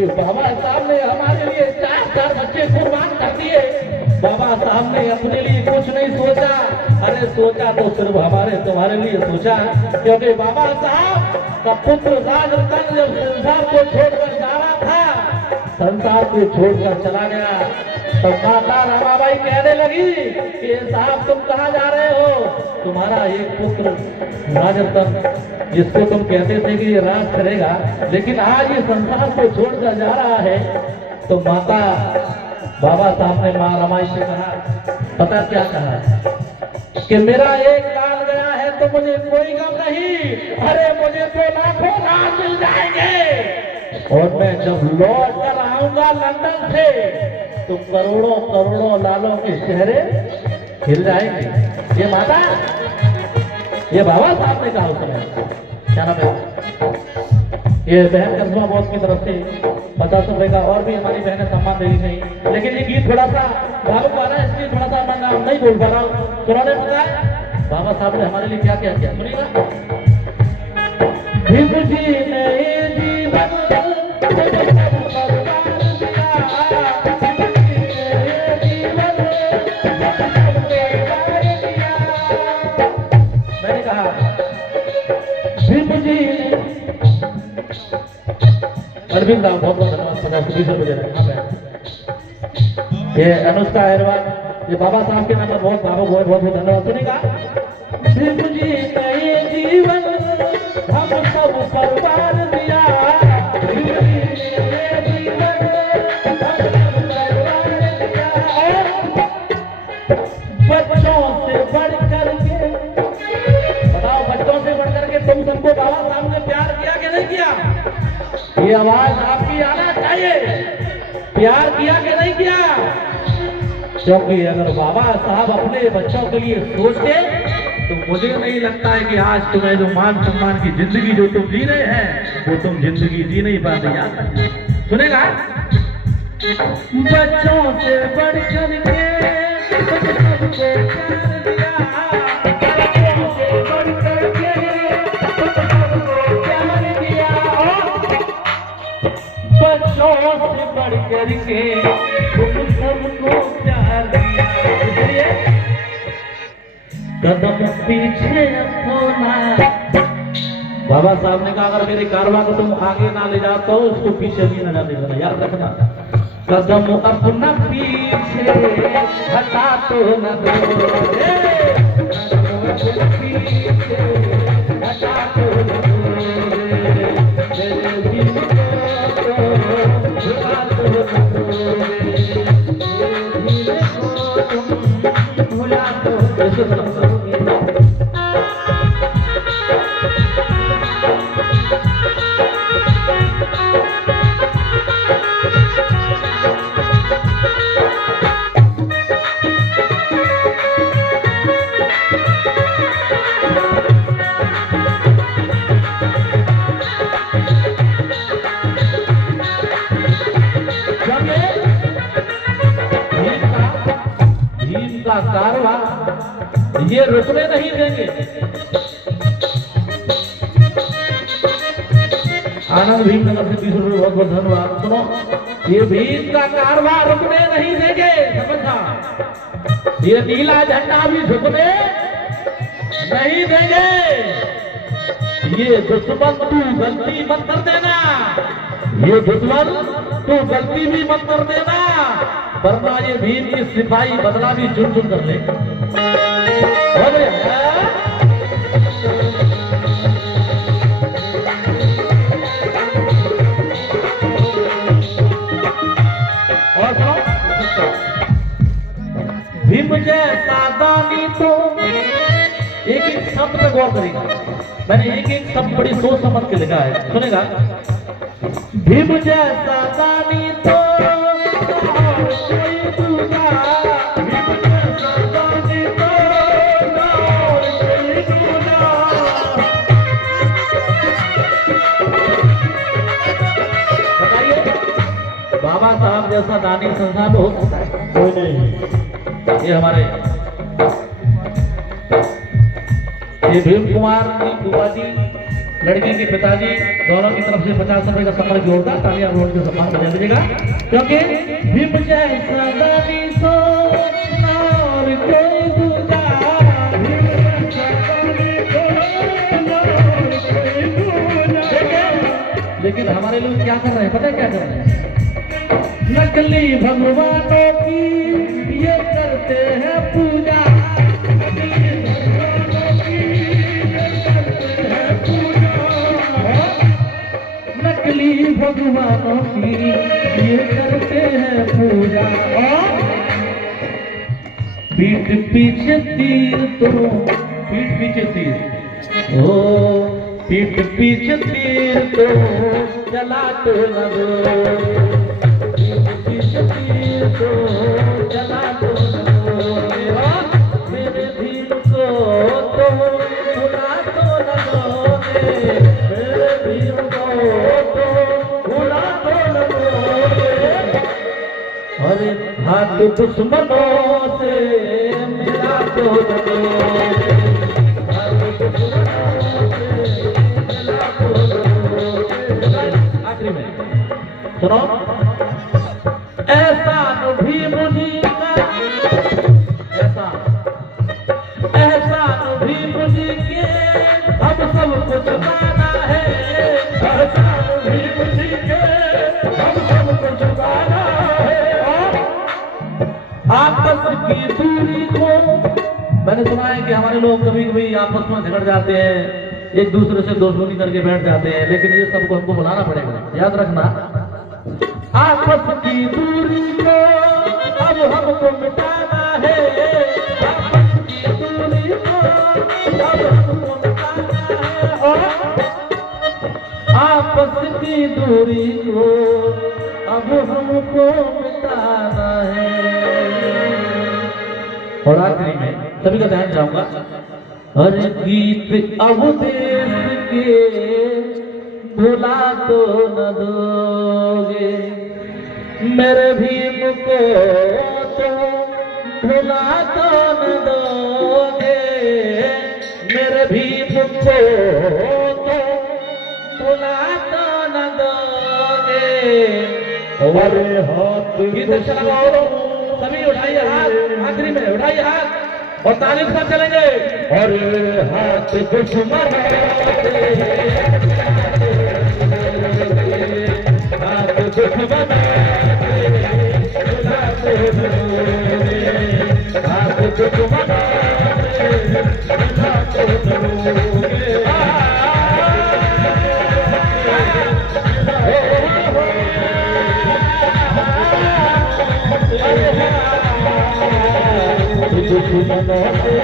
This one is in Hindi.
कि बाबा साहब ने हमारे लिए 4 बच्चे कुर्बान कर दिए। बाबा साहब ने अपने लिए कुछ नहीं सोचा, अरे सोचा तो सिर्फ हमारे तुम्हारे लिए सोचा, क्योंकि बाबा साहब का पुत्र राजरतन जब संसार को छोड़कर जा रहा था, संसार को छोड़कर चला गया, तो माता रमाबाई कहने लगी कि साहब तुम कहाँ जा रहे हो? तुम्हारा एक पुत्र राजरतन जिसको तुम कहते थे कि ये राज करेगा, लेकिन आज ये संसार को छोड़कर जा रहा है। तो माता बाबा साहब ने माँ रमाई से कहा, पता क्या कहा कि मेरा एक लाल गया है तो मुझे कोई गम नहीं, अरे मुझे तो लाखों लाल मिल जाएंगे, और मैं जब लौट कर आऊंगा लंदन से तो करोड़ों करोड़ों लालों के चेहरे खिल जाएंगे। ये माता, ये बाबा साहब ने कहा उस समय। क्या नाम है? ये बहन कस्बा बॉस की तरफ से 50 रुपए का, और भी हमारी बहनें सम्मान देगी नहीं, लेकिन ये गीत थोड़ा सा भावुक आ रहा है, इसलिए थोड़ा सा मैं नाम नहीं बोल पा रहा हूँ। सुनाने पता है बाबा साहब ने हमारे लिए क्या क्या किया, सुनिएगा। मैंने कहा अरविंद राव, बहुत बहुत धन्यवाद, 50-20 रुपए दे रहे हैं। ये अनुष्का अहरवाल, ये बाबा साहब के नाम पर बहुत भावुक, बहुत बहुत धन्यवाद। सुनेगा, जीवन हम सब परवार दिया, बच्चों से बढ़ करके, बताओ बच्चों से बढ़ करके तुम सबको बाबा साहब ने प्यार किया कि नहीं किया? ये आवाज आपकी आना चाहिए, प्यार किया कि नहीं किया? क्योंकि अगर बाबा साहब अपने बच्चों के लिए सोचते तो मुझे नहीं लगता है कि आज तुम्हें जो मान सम्मान की जिंदगी जो तुम जी रहे हैं वो तुम जिंदगी जी नहीं पाते। याद सुनेगा, बच्चों से बढ़ करके बच्चों से बढ़ करके तुम सबको प्यार दिया, इसलिए कदम पीछे रखोना। बाबा साहब ने कहा अगर मेरे कारवां को तुम आगे ना ले जाते हो उसको पीछे भी ना जाने देना, याद रखना। कदम अपना पीछे हटा तो न दो, कदम पीछे हटा तो न दो, कारवा ये रुकने नहीं देंगे। आनंद भीम नगर से 20 रुपये बहुत बहुत धन्यवाद। सुनो, ये भीम का कारवा रुकने नहीं देंगे, समझा? ये नीला झंडा भी झुकने नहीं देंगे। ये दुश्मन तू गलती मत कर देना, ये दुश्मन तू गलती भी मत कर देना, वरना ये भीम की सिपाही बदला भी चुन चुन कर ले। और भीम जैसा दानी तो एक एक शब्द पे गौर करेगा, मैंने एक एक शब्द बड़ी सोच समझ के लिखा है, सुनेगा। भीम जैसा दानी तो बाबा साहब जैसा दानी संसार में हो सकता है? कोई नहीं। ये हमारे ये भीम कुमार जी बुआ जी लड़की के पिताजी दोनों की तरफ से 50 रुपए का सम्मान जोरदार तालियां बजा के सम्मान बजा दीजिएगा, क्योंकि भीम जैसा दानी सो और कोई दूजा, लेकिन हमारे लोग क्या कर रहे हैं, पता है क्या कर रहे हैं? नकली भगवानों की ये करते हैं पूजा, नकली भगवानों की ये करते हैं पूजा। पीठ पीछे तीर तो पीठ पीछे तीर, ओ पीठ पीछे तीर तो चला तो न दो, पीठ पीछे तीर तो चला तो न दो, मेरे भीम को तो भुला तो न दो, मेरे भीम को अरे हाथ दुश्मनों से मिला तो दो, हाथ दुश्मनों से मिला तो दो। आखिरी में सुनो, ऐसा भीम जी का ऐसा भीम जी के अब सब कुछ पाना है, ऐसा भीम जी के अब सब कुछ पाना है। आपस की दूरी को, मैंने सुना है कि हमारे लोग कभी कभी आपस में झगड़ जाते हैं, एक दूसरे से दुश्मनी करके बैठ जाते हैं, लेकिन ये सबको हमको बुलाना पड़ेगा, याद रखना। आपस की दूरी को अब हमको मिटाना है, आपस की दूरी को अब हमको मिटाना है, और आपस की दूरी को अब हमको मिटाना है। और आखिरी में सभी का ध्यान चाहूंगा, हर गीत अब देश के भुला तो न दोगे, मेरे भीम को तो भुला तो न दोगे, मेरे भीम को तो भुला तो न दोगे। अरे हाथ गीत चला, सभी उठाइए हाथ, आखिरी में उठाइए हाथ और ताली के साथ चलेंगे। अरे हाथ दुश्मन हाथ दुश्मन हाथ दुश्मन दुश्मनों से